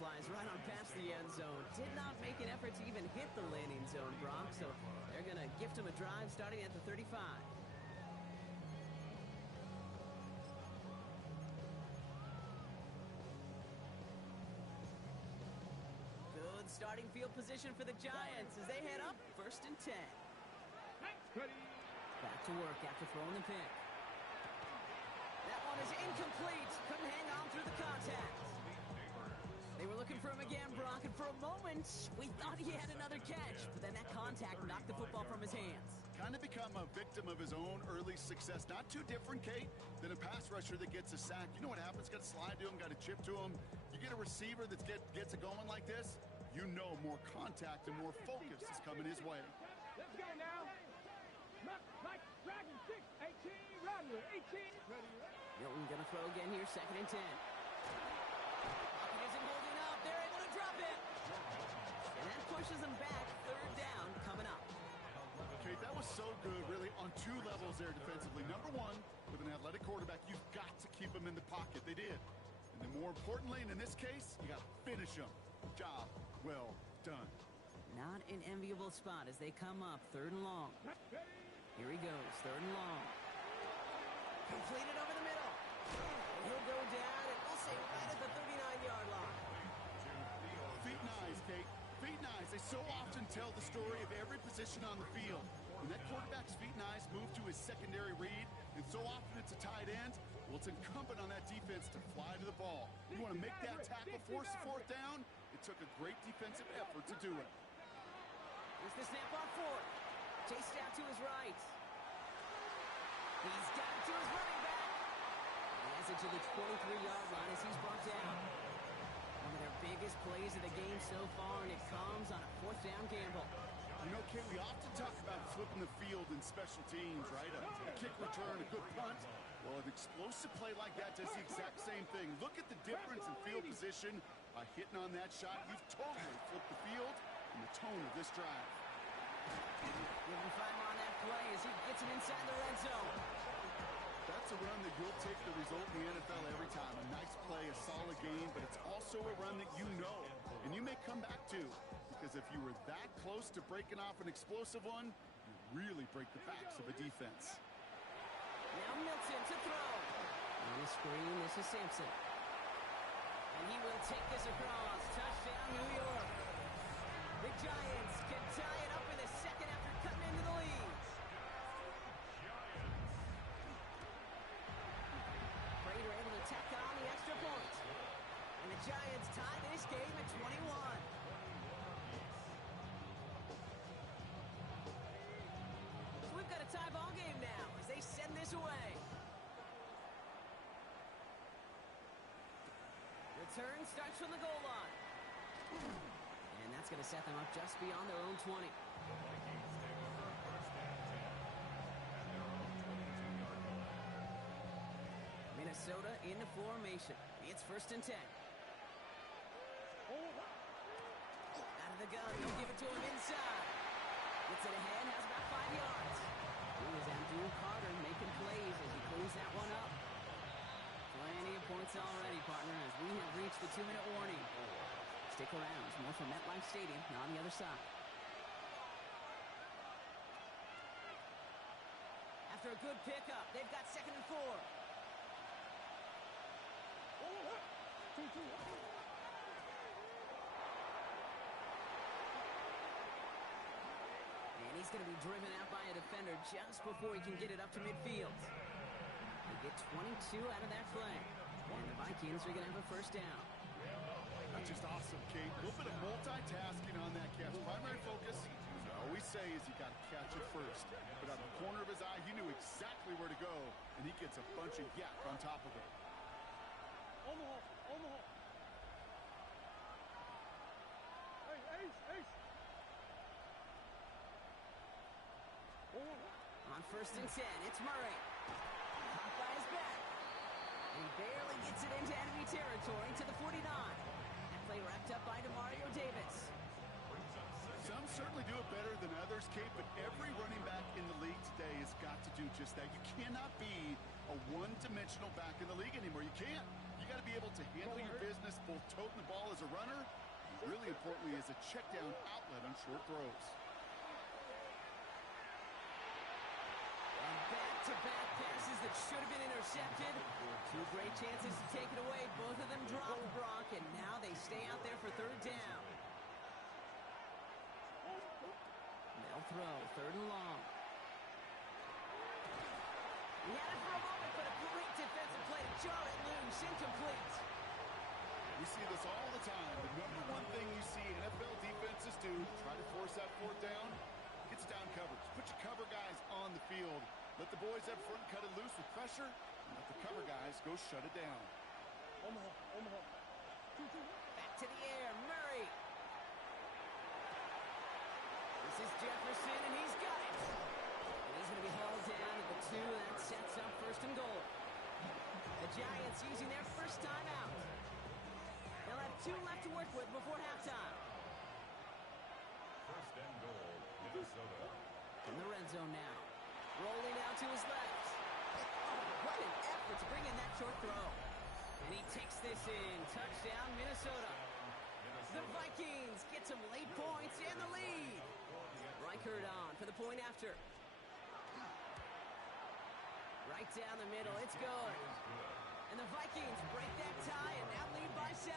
flies right on past the end zone. Did not make an effort to even hit the landing zone, Brock, so they're going to gift him a drive starting at the 35. Good starting field position for the Giants as they head up 1st and 10. Back to work after throwing the pick. That one is incomplete. Couldn't hang on through the contact. They were looking for him again, Brock, and for a moment, we thought he had another catch, but then that contact knocked the football from his hands. Kind of become a victim of his own early success. Not too different, Kate, than a pass rusher that gets a sack. You know what happens? Got to slide to him, got to chip to him. You get a receiver that gets it going like this, you know more contact and more focus is coming his way. Let's go now. Mike, Dragon 6, 18, Rodman, 18. Milton going to throw again here, 2nd and 10. Pocket isn't holding up. They're able to drop it. And that pushes them back. 3rd down coming up. Okay, that was so good, really, on 2 levels there defensively. Number 1, with an athletic quarterback, you've got to keep him in the pocket. They did. And then more importantly, and in this case, you got to finish him. Job well done. Not an enviable spot as they come up 3rd and long. Here he goes, 3rd and long. Completed over the middle. He'll go down, and we'll say right at the 39-yard line. Feet nice, Kate. Feet nice. They so often tell the story of every position on the field. When that quarterback's feet nice move to his secondary read, and so often it's a tight end, well, it's incumbent on that defense to fly to the ball. You want to make that tackle, force the 4th down? It took a great defensive effort to do it. Here's the snap on 4th. Chased out to his right. He's got it to his running back. He has it to the 23-yard line as he's brought down. One of their biggest plays of the game so far, and it comes on a 4th down gamble. You know, Kate, we often talk about flipping the field in special teams, right? A kick return, a good punt. Well, an explosive play like that does the exact same thing. Look at the difference in field position by hitting on that shot. You've totally flipped the field and the tone of this drive. Give him 5 on that play as he gets it inside the red zone. That's a run that you'll take the result in the NFL every time. A nice play, a solid game, but it's also a run that you know and you may come back to. Because if you were that close to breaking off an explosive one, you really break the backs of a defense. Now Milton to throw. On the screen, this is Sampson. And he will take this across. Touchdown, New York. The Giants can tie it up in the 2nd after cutting into the lead. Prater able to tack on the extra point. And the Giants tie this game at 21. We've got a tie ball game now as they send this away. Return starts from the goal line. And that's going to set them up just beyond their own 20. Minnesota into formation. It's 1st and 10. Out of the gun. They'll give it to him inside. Gets it ahead, has about 5 yards. Here's Abdul Carter making plays as he cleans that one up. Plenty of points already, partner, as we have reached the 2-minute warning. Stick around. There's more from MetLife Stadium on the other side. After a good pickup, they've got 2nd and 4. And he's going to be driven out by a defender just before he can get it up to midfield. They get 22 out of that play. And the Vikings are going to have a 1st down. That's just awesome, Kate. A little bit of multitasking on that catch. Primary focus, as I always say, is you got to catch it first. But out of the corner of his eye, he knew exactly where to go, and he gets a bunch of yak on top of it. On the hole, on the hole. Hey, Ace. On 1st and 10, it's Murray. Caught by his back. He barely gets it into enemy territory to the 49. That play wrapped up by Demario Davis. Some certainly do it better than others, Kate, but every running back in the league today has got to do just that. You cannot be a one-dimensional back in the league anymore. You can't. You got got to be able to handle your business, both toting the ball as a runner, and really importantly as a check down outlet on short throws. And back-to-back passes that should have been intercepted. Two great chances to take it away. Both of them dropped, Brock, and now they stay out there for third down. They'll throw, third and long. He had it for a moment, but a great defensive play to jar it loose, incomplete. We see this all the time. The number one thing you see NFL defenses do, try to force that fourth down, gets down coverage. Put your cover guys on the field. Let the boys up front cut it loose with pressure, and let the cover guys go shut it down. Omaha. Back to the air, Murray. This is Jefferson, and he's got it. And he's going to be hauled down at the 2, and that sets up first and goal. The Giants using their first time out. They'll have 2 left to work with before halftime. First and goal, Minnesota. In the red zone now. Rolling out to his left. Oh, what an effort to bring in that short throw. And he takes this in. Touchdown, Minnesota. The Vikings get some late points and the lead. Reichert on for the point after. Right down the middle. It's good. And the Vikings break that tie and now lead by 7.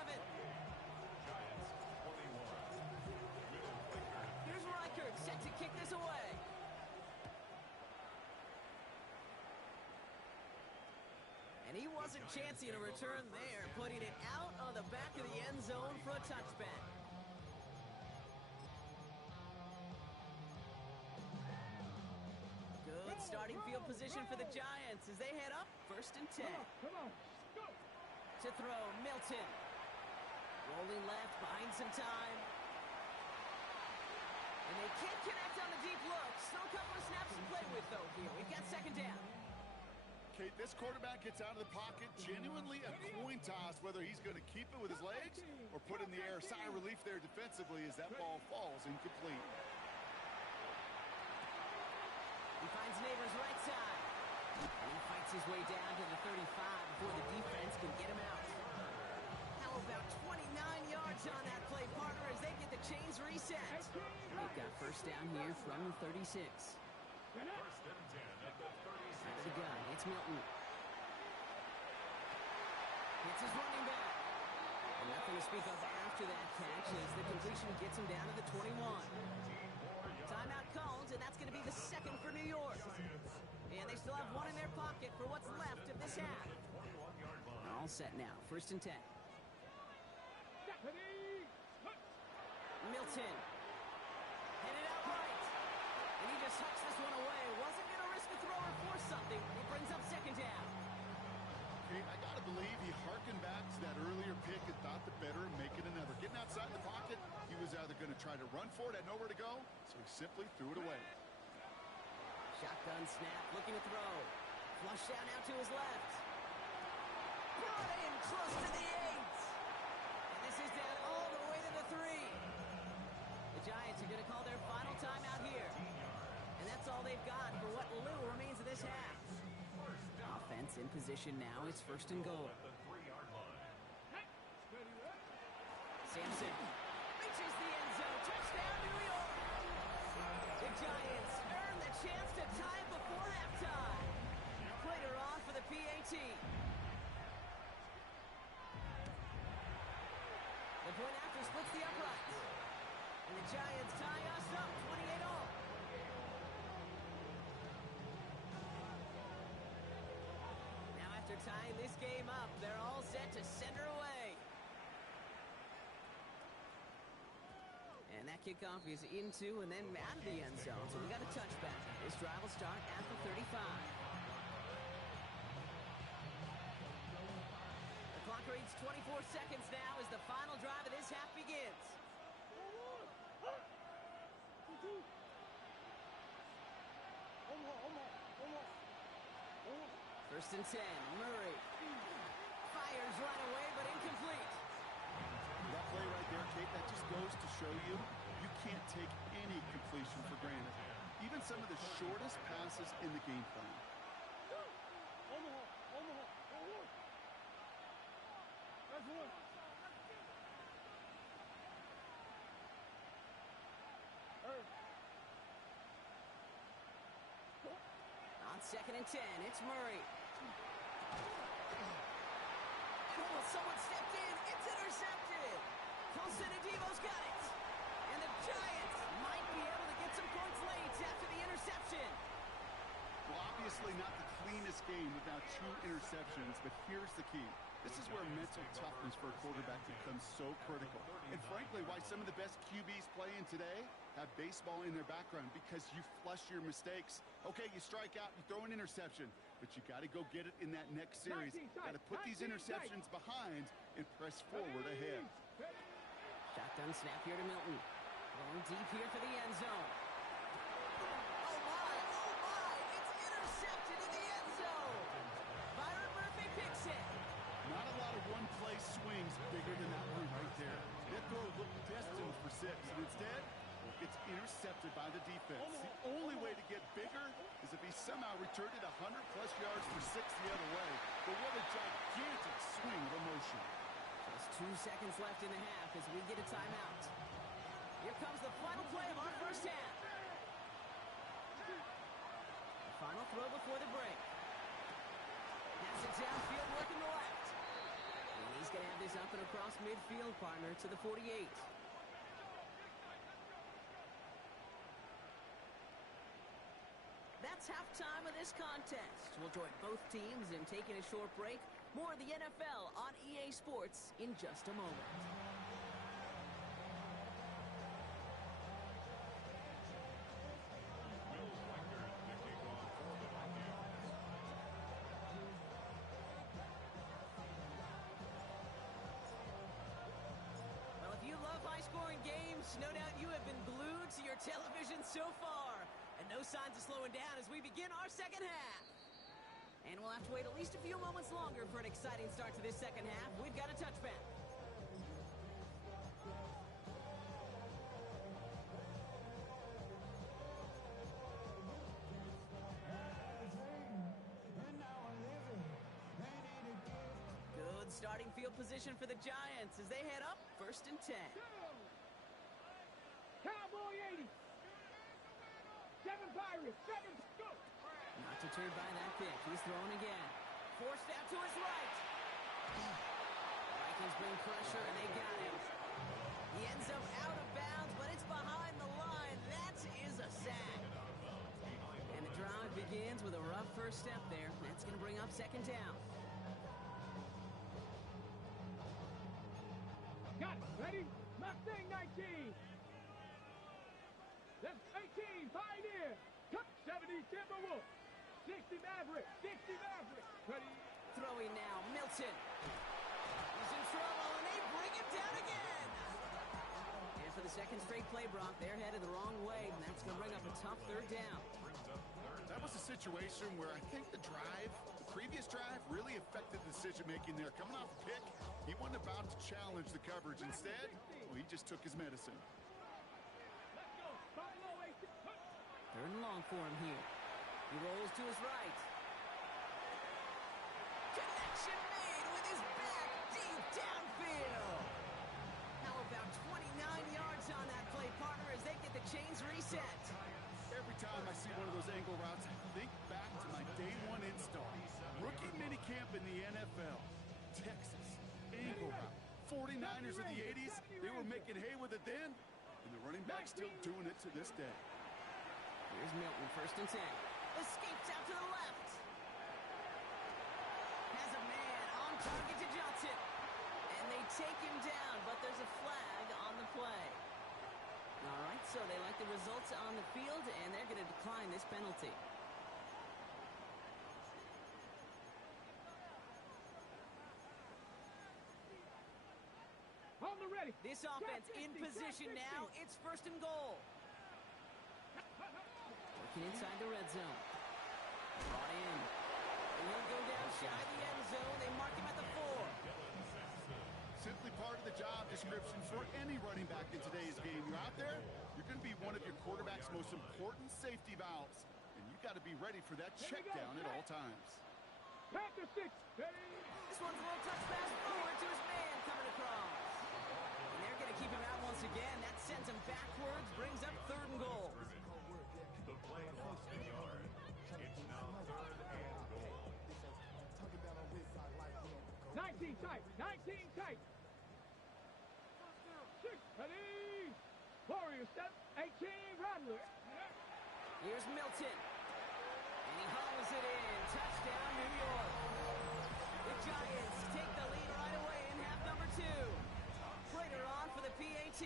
Here's Reichert set to kick this away. And he wasn't chancing a return there, putting it out on the back of the end zone for a touchback. Good starting field position for the Giants as they head up first and 10. Come on. Go. To throw, Milton. Rolling left, buying some time. And they can't connect on the deep look. Still a couple of snaps to play with, though, here. We've got second down. Kate, this quarterback gets out of the pocket, genuinely a coin toss whether he's going to keep it with his legs or put it in the air. Sigh of relief there defensively as that ball falls incomplete. He finds Neighbors right side. And he fights his way down to the 35 before the defense can get him out. How about 29 yards on that play, partner, as they get the chains reset. They've got first down here from the 36. First and 10 at the 36. Out of the gun, it's Milton. It's his running back. And nothing to speak of after that catch as the completion gets him down to the 21. Timeout called, and that's going to be the second for New York. And they still have one in their pocket for what's left of this half. All set now, first and 10. Milton. Headed out right. And he just tucks this one away. Wasn't going to risk a throw or force something. He brings up second down. Kate, I got to believe he harkened back to that earlier pick and thought the better of making another. Getting outside the pocket, he was either going to try to run for it, had nowhere to go, so he simply threw it away. Shotgun snap, looking to throw. Flush down out to his left. Brought in close to the 8. And this is down all the way to the 3. The Giants are going to call their final timeout here. And that's all they've got for what little remains of this half. Offense in position now. It's first and goal. At the 3-yard line. Sampson reaches the end zone. Touchdown, New York. The Giants earn the chance to tie it before halftime. Plater on for the PAT. The point after splits the uprights. And the Giants tie us up 28 all. Now after tying this game up, they're all set to send her away. And that kickoff is into and then out of the end zone. So we got a touchback. This drive will start at the 35. The clock reads 24 seconds now as the final drive of this half begins. First and 10, Murray. Fires right away, but incomplete. That play right there, Kate, that just goes to show you can't take any completion for granted. Even some of the shortest passes in the game plan. Last one. On 2nd and 10, it's Murray. Oh, someone stepped in. It's intercepted. Devo's got it. And the Giants might be able to get some points late after the interception. Well, obviously not the cleanest game without 2 interceptions, but here's the key. This is where mental toughness for a quarterback becomes so critical. And frankly, why some of the best QBs playing today have baseball in their background, because you flush your mistakes. Okay, you strike out, you throw an interception, but you got to go get it in that next series. Got to put these interceptions behind and press forward ahead. Shotgun snap here to Milton. Going deep here for the end zone. Oh my, it's intercepted in the end zone. Byron Murphy picks it. Not a lot of one-play swings bigger than that one right there. That throw looked destined for 6, and instead, it's intercepted by the defense. The only way to get bigger is if he somehow returned it 100-plus yards for 6 the other way. But what a gigantic swing of emotion. Just 2 seconds left in the half as we get a timeout. Here comes the final play of our first half. The final throw before the break. Pass it downfield, working the left. And he's going to have this up and across midfield, partner, to the 48. That's halftime of this contest. We'll join both teams in taking a short break. More of the NFL on EA Sports in just a moment. Well, if you love high-scoring games, no doubt you have been glued to your television so far. And no signs of slowing down as we begin our second half. And we'll have to wait at least a few moments longer for an exciting start to this second half. We've got a touchback. Good starting field position for the Giants as they head up 1st and 10. Cowboy 80. 7 Pirates. 7. Go. Not deterred by that pick. He's throwing again. Forced out to his right. Vikings bring pressure, and they got him. He ends up out of bounds, but it's behind the line. That is a sack. And the drive begins with a rough first step there. That's going to bring up 2nd down. Got it. Ready? Mustang 19. That's 18. Pioneer. Cut 70 Timberwolves. 60 Maverick. 60 Maverick. Ready? Throwing now, Milton. He's in trouble, and they bring him down again. And for the 2nd straight play, Brock, they're headed the wrong way, and that's going to bring up a tough 3rd down. That was a situation where I think the previous drive, really affected the decision-making there. Coming off a pick, he wasn't about to challenge the coverage. Instead, well, he just took his medicine. Let's go. Buffalo 8. 3rd and long for him here. He rolls to his right. Connection made with his back deep downfield. How about 29 yards on that play, partner, as they get the chains reset? Every time I see one of those angle routes, I think back to my day 1 install. Rookie minicamp in the NFL. Texas, angle route. 49ers of the 80s, they were making hay with it then, and the running back still doing it to this day. Here's Milton, 1st and 10. Escapes out to the left. Has a man on target to Johnson. And they take him down, but there's a flag on the play. All right, so they like the results on the field, and they're going to decline this penalty. On the ready. This offense in position now. It's 1st and goal. Working inside the red zone. Brought in. And he'll go down shy the end zone. They mark him at the 4. Simply part of the job description for any running back in today's game. You're out there, you're going to be one of your quarterback's most important safety valves, and you got to be ready for that check down at all times. Panther 6. Ready? This one's a little touch pass forward to his man. across. And they're going to keep him out once again. That sends him backwards, brings up 3rd and goal. The play lost a yard. It's now 3rd and goal. 19 tight. 19 tight. 6, ready. Warrior step. 18, Rattler. Here's Milton. And he hauls it in. Touchdown, New York. The Giants take the lead right away in half number 2. Prater on for the PAT.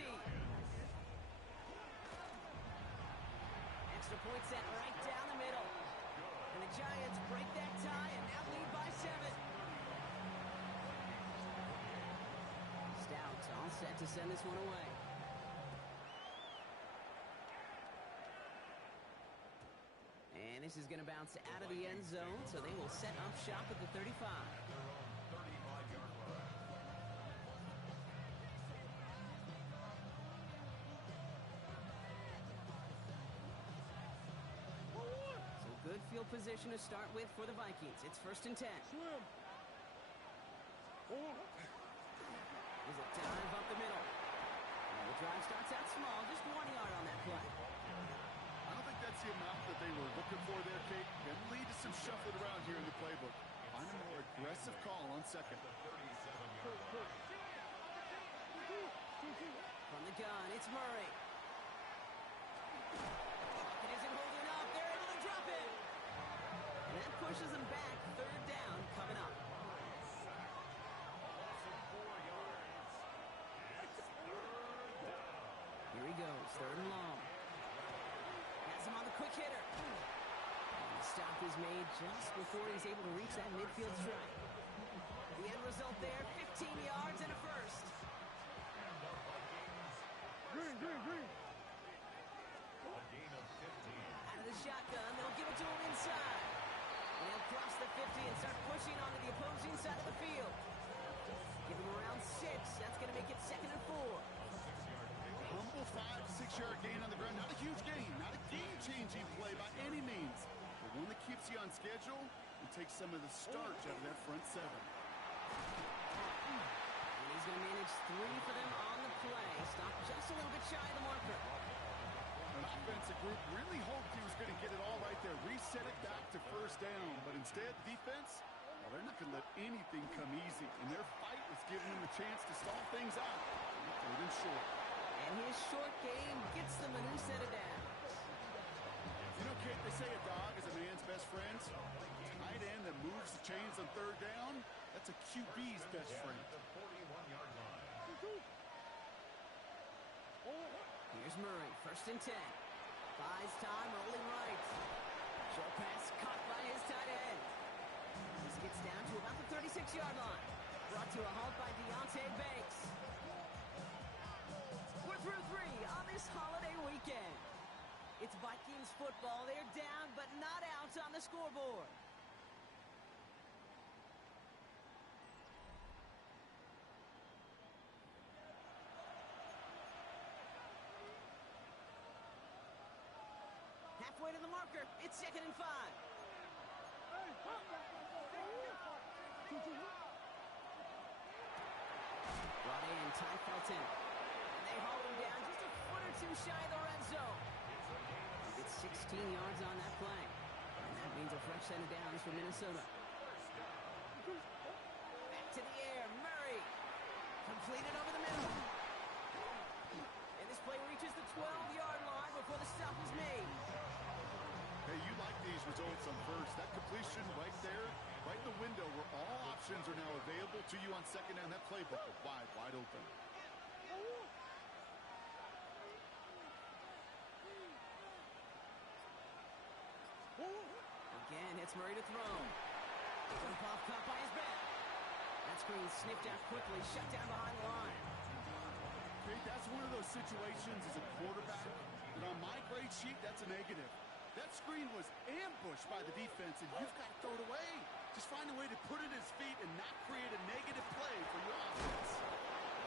Extra point set right down the middle. And the Giants break that tie and now lead by 7. Stout all set to send this one away. And this is going to bounce out of the end zone, so they will set up shop at the 35. 35-yard line. So good field position to start with for the Vikings. It's 1st and 10. Swim. There's a dive up the middle. And the drive starts out small, just 1 yard on that play. I don't think that's the amount that they were looking for there, Kate. Can lead to some shuffling around here in the playbook. Find a more aggressive call on 2nd. 37-yard line. From the gun, it's Murray. It isn't holding up. They're able to drop it. And that pushes them back. 3rd down coming up. Here he goes, 3rd and long. Has him on the quick hitter. And the stop is made just before he's able to reach that midfield strike. The end result there, 15 yards and a first. Green. A gain of 15. Out of the shotgun, they'll give it to him inside. And he'll cross the 50 and start pushing onto the opposing side of the field. Give him around 6. That's going to make it 2nd and 4. Humble 5 to 6 yard gain on the ground. Not a huge gain, not a game-changing play by any means, but one that keeps you on schedule and takes some of the starch out of that front 7. And he's going to manage 3 for them on the play. Stop just a little bit shy of the marker. An offensive group really hoped he was going to get it all right there, reset it back to 1st down, but instead, defense, well, they're not going to let anything come easy, and their fight was giving them a chance to stall things out. 3rd and short. And his short game gets them a new set of downs. You know, Kate, they say a dog is a man's best friend. Tight end that moves the chains on 3rd down, that's a QB's best friend. The 41-yard line. Here's Murray, 1st and 10. Buys time, rolling right. Short pass caught by his tight end. This gets down to about the 36-yard line. Brought to a halt by Deontay Banks. We're through 3 on this holiday weekend. It's Vikings football. They're down, but not out on the scoreboard. Halfway to the marker. It's 2nd and 5. Brought in, Ty Felton. And they haul him down just a foot or 2 shy of the red zone. He gets 16 yards on that play. And that means a fresh set of downs for Minnesota. Back to the air, Murray. Completed over the middle. And this play reaches the 12-yard line before the stop is made. Hey, you like these results on 1st. That completion right there, right in the window where all options are now available to you on 2nd down. That playbook is wide open. Again, it's Murray to throw. Jump off caught by his back. That screen sniffed out quickly, shut down behind the line. Okay, that's one of those situations as a quarterback that on my grade sheet, that's a negative. That screen was ambushed by the defense, and you've got to throw it away. Just find a way to put it at his feet and not create a negative play for your offense.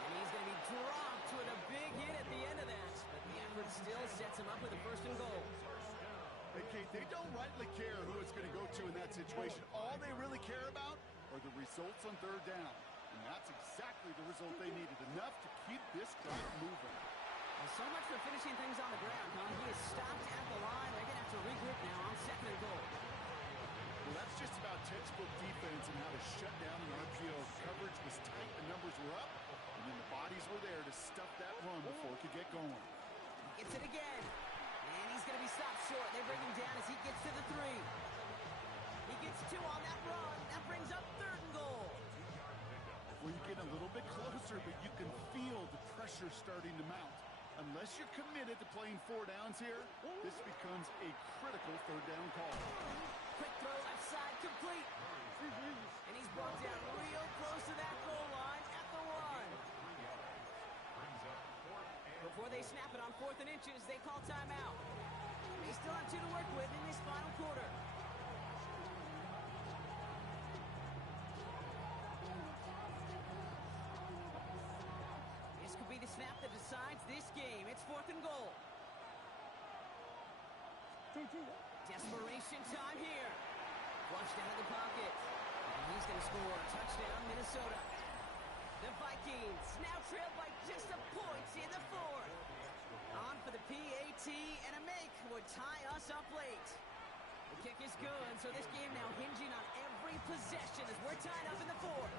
And he's going to be dropped with a big hit at the end of that. But the effort still sets him up with a 1st and goal. Hey, Kate, they don't rightly care who it's going to go to in that situation. All they really care about are the results on 3rd down. And that's exactly the result they needed, enough to keep this drive moving. Well, so much for finishing things on the ground, huh? He is stopped at the line. They're going to have to regroup now on 2nd and goal. Well, that's just about textbook defense and how to shut down an RPO. Coverage was tight, the numbers were up, and then the bodies were there to stuff that run before it could get going. Gets it again. And he's going to be stopped short. They bring him down as he gets to the 3. He gets 2 on that run. That brings up 3rd and goal. Well, you get a little bit closer, but you can feel the pressure starting to mount. Unless you're committed to playing 4 downs here, this becomes a critical 3rd down call. Quick throw left side, complete. And he's brought down real close to that goal line at the 1. Before they snap it on 4th and inches, they call timeout. They still have 2 to work with in this final quarter. This could be the snap that decides this game. It's 4th and goal. Desperation time here. Flushed out of the pocket. And he's going to score. Touchdown, Minnesota. The Vikings now trailed by just a point in the 4th. On for the PAT, and a make would tie us up late. The kick is good, so this game now hinging on every possession as we're tied up in the 4th.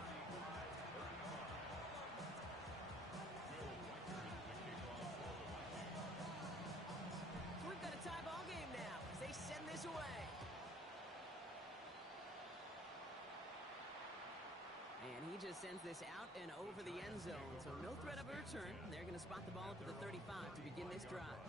We've got a tie ball game now as they send this away. And he just sends this out and over the end zone. So no threat of a return. They're going to spot the ball up to the 35 to begin this drive.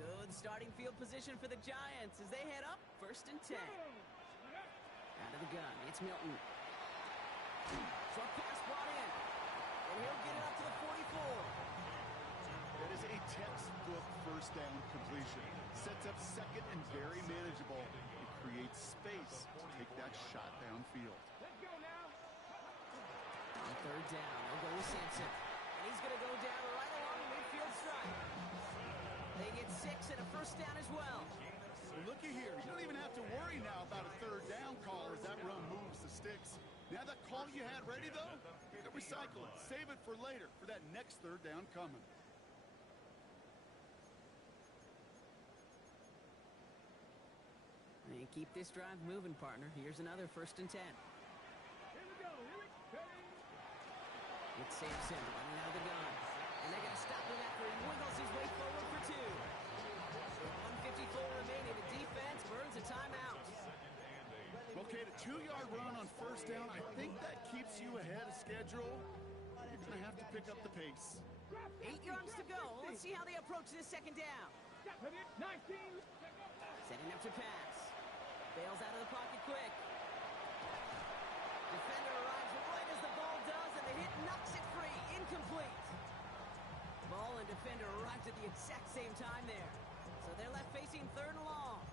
Good starting field position for the Giants as they head up 1st and 10. Out of the gun, it's Milton. Short pass brought in. And he'll get it up to the 44. That is a textbook 1st down completion. Sets up 2nd and very manageable. It creates space to take that shot downfield. Let's go now. On 3rd down, they'll go with Sampson. And he's going to go down right along the midfield stripe. They get 6 and a 1st down as well. Well, looky here. You don't even have to worry now about a 3rd down call as that run moves the sticks. Now that call you had ready, though, you can recycle it. Save it for later for that next 3rd down coming. And keep this drive moving, partner. Here's another 1st and 10. Here we go. It's Sampson running out of the gun. And they're going to stop him after he wiggles his way forward for 2. 1:54 remaining. The defense burns a timeout. Okay, the 2-yard run on 1st down, I think that keeps you ahead of schedule. You're going to have to pick up the pace. 8 yards to go. Let's see how they approach this 2nd down. 19. Setting up to pass. Bails out of the pocket quick. Defender arrives right as the ball does, and the hit knocks it free. Incomplete. Ball and defender arrived at the exact same time there. So they're left facing 3rd and long.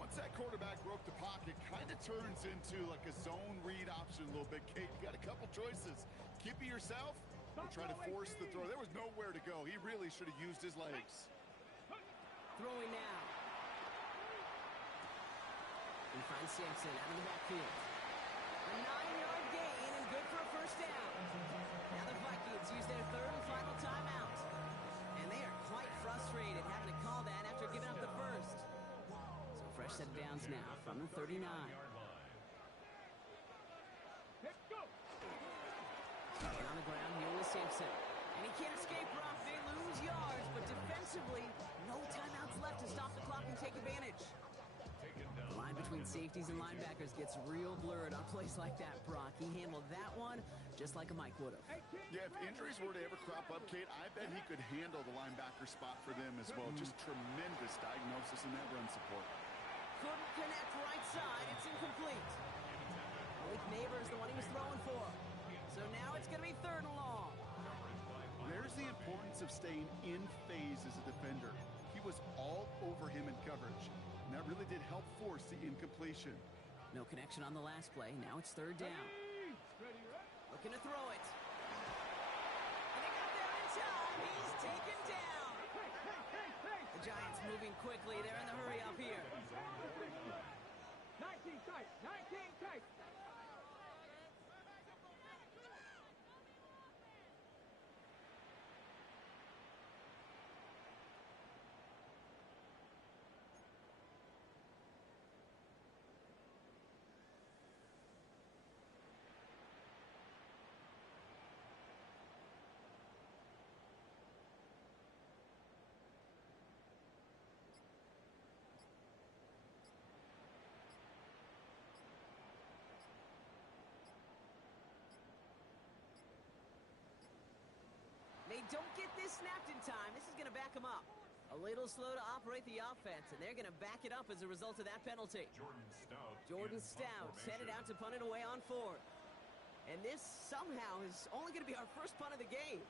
Once that quarterback broke the pocket, kind of turns into like a zone read option a little bit. Kate, you got a couple choices. Keep it yourself or try to force the throw. There was nowhere to go. He really should have used his legs. Throwing now. He finds Sampson out of the backfield. A 9-yard gain and good for a 1st down. Now the Vikings use their 3rd and final timeout. And they are quite frustrated having to call that after giving up the 1st. So fresh set of downs now from the 39. Let's go. And on the ground here with Sampson. And he can't escape, Brock. They lose yards, but defensively, no timeouts left to stop the clock and take advantage. The line between safeties and linebackers gets real blurred on plays like that, Brock. He handled that one just like a Mike would have. Yeah, if injuries were to ever crop up, Kate, I bet he could handle the linebacker spot for them as well. Just tremendous diagnosis in that run support. Couldn't connect right side. It's incomplete. Malik Neighbors, the one he was throwing for. So now it's going to be 3rd and long. There's the importance of staying in phase as a defender. He was all over him in coverage. And that really did help force the incompletion. No connection on the last play. Now it's 3rd down. Ready, right? Looking to throw it. And they got there in time. He's taken down. The The Giants moving quickly. They're in the hurry up here. 19 tight. 19 tight. They don't get this snapped in time. This is going to back them up. A little slow to operate the offense, and they're going to back it up as a result of that penalty. Jordan Stout headed out to punt it away on fourth. And this somehow is only going to be our first punt of the game.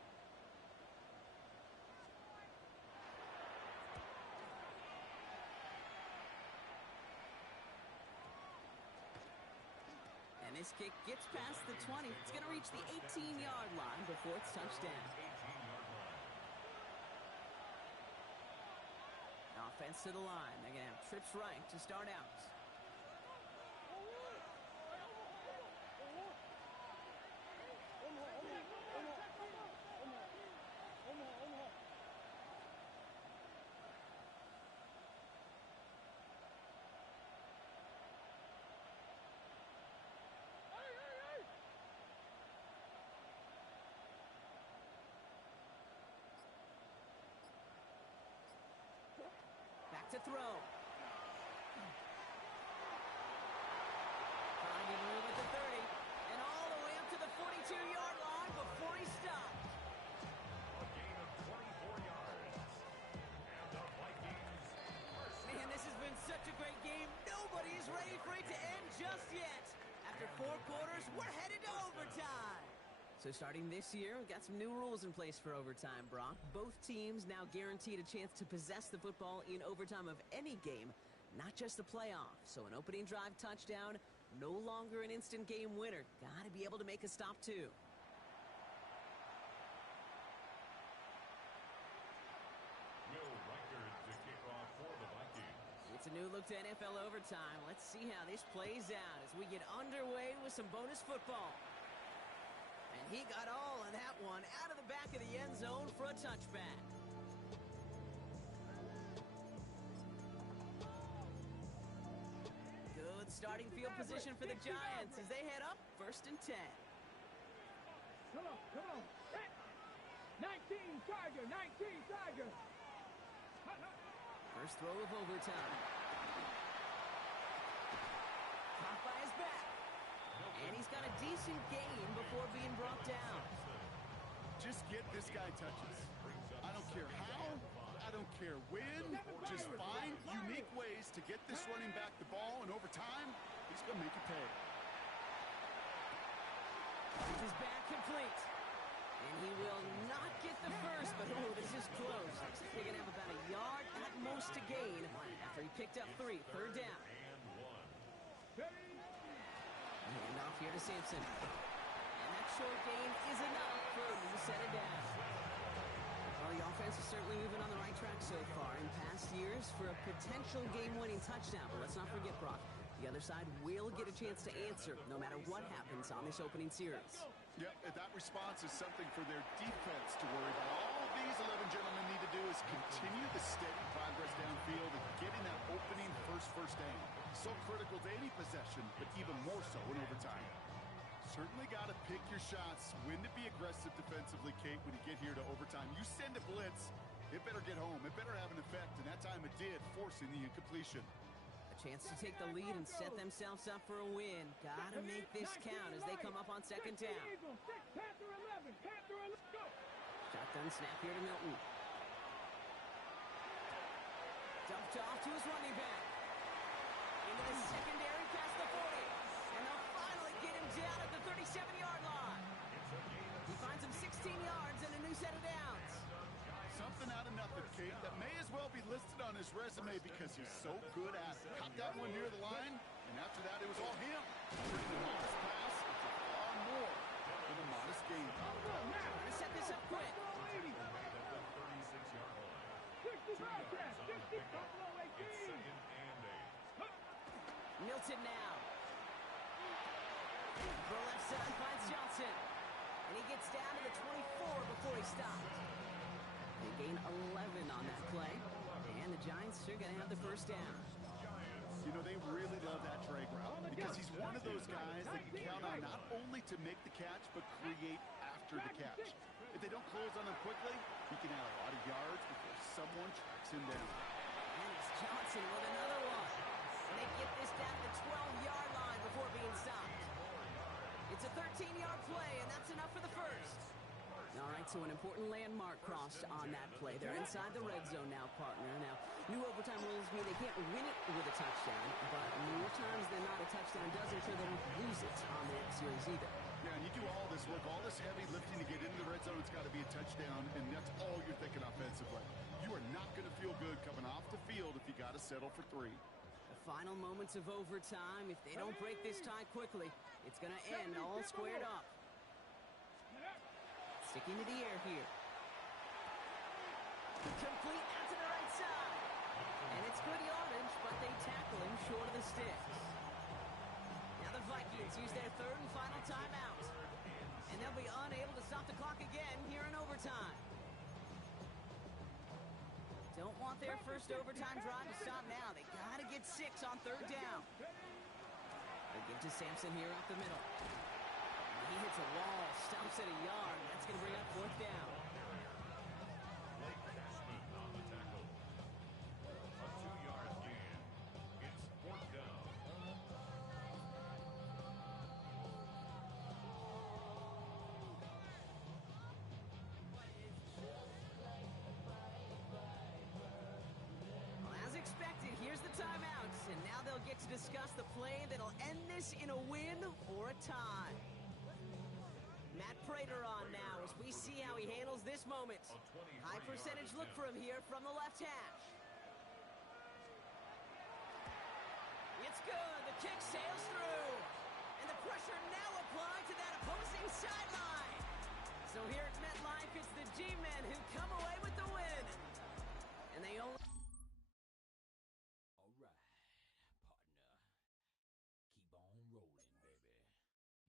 And this kick gets past the 20. It's going to reach the 18-yard line before it's touchdown. Offense to the line. They're going to have trips right to start out. To throw. Finding room at the 30. And all the way up to the 42-yard line before he stopped. A gain of 24 yards. And the Vikings are set. Man, this has been such a great game. Nobody is ready for it to end just yet. After 4 quarters, we're headed to overtime. So starting this year, we've got some new rules in place for overtime, Brock. Both teams now guaranteed a chance to possess the football in overtime of any game, not just the playoff. So an opening drive touchdown, no longer an instant game winner. Got to be able to make a stop, too. Will Reichard to kick off for the Vikings. It's a new look to NFL overtime. Let's see how this plays out as we get underway with some bonus football. And he got all of that one out of the back of the end zone for a touchback. Good starting field position for the Giants as they head up 1st and 10. Come on. 19 Tiger. 19 Tiger. First throw of overtime. Caught by his back. And he's got a decent gain before being brought down. Just get this guy touches. I don't care how, I don't care when, just find unique ways to get this running back the ball, and over time, he's going to make it pay. With his back complete. And he will not get the first, but oh, this is close. Looks like they're going to have about a yard at most to gain after he picked up 3. 3rd down. Hand off here to Sampson. And that short gain is enough for him to set it down. Well, the offense is certainly moving on the right track so far in past years for a potential game-winning touchdown. But let's not forget, Brock, the other side will get a chance to answer no matter what happens on this opening series. Yep, and that response is something for their defense to worry about. All these 11 gentlemen need to do is continue the steady progress downfield and getting that opening first down. So critical to any possession, but even more so in overtime. Certainly got to pick your shots. When to be aggressive defensively, Kate, when you get here to overtime. You send a blitz, it better get home. It better have an effect, and that time it did, forcing the incompletion. A chance to take the lead and set themselves up for a win. Gotta make this count as they come up on 2nd down. Shotgun snap here to Milton. Dumped off to his running back. Into the secondary past the 40. And they'll finally get him down at the 37-yard line. He finds him 16 yards and a new set of downs. Something out of nothing, Kate, that may as well be listed on his resume because he's so good at it. Caught that one near the line, and after that, it was all him. Bringing a modest pass into far more than a modest gain. Trying to set this up quick. 36-yard line. 65 catch. Johnson now. For left side finds Johnson. And he gets down to the 24 before he stops. They gain 11 on that play. And the Giants are going to have the first down. You know, they really love that drag route because he's one of those guys that you count on not only to make the catch, but create after the catch. If they don't close on him quickly, he can add a lot of yards before someone tracks him down. And it's Johnson with another one. And they get this down to the 12-yard line before being stopped. It's a 13-yard play, and that's enough for the first. All right, so an important landmark crossed on that play. They're inside the red zone now, partner. Now, new overtime rules mean they can't win it with a touchdown, but more times than not, a touchdown does ensure they don't lose it on the next series either. Yeah, and you do all this work, all this heavy lifting to get into the red zone, it's got to be a touchdown, and that's all you're thinking offensively. You are not going to feel good coming off the field if you got to settle for 3. The final moments of overtime, if they don't break this tie quickly, it's going to end all squared up. Sticking to the air here. Complete out to the right side. And it's good yardage, but they tackle him short of the sticks. Now the Vikings use their third and final timeout. And they'll be unable to stop the clock again here in overtime. Don't want their first overtime drive to stop now. They got to get 6 on third down. They give to Sampson here up the middle. He hits a wall, stops at a yard. That's going to bring up fourth down. Blake Cashman on the tackle. A 2-yard gain. It's fourth down. Well, as expected, here's the timeouts. And now they'll get to discuss the play that'll end this in a win or a tie. Matt Prater on now as we see how he handles this moment. High percentage look for him here from the left hash. It's good. The kick sails through. And the pressure now applied to that opposing sideline. So here at MetLife.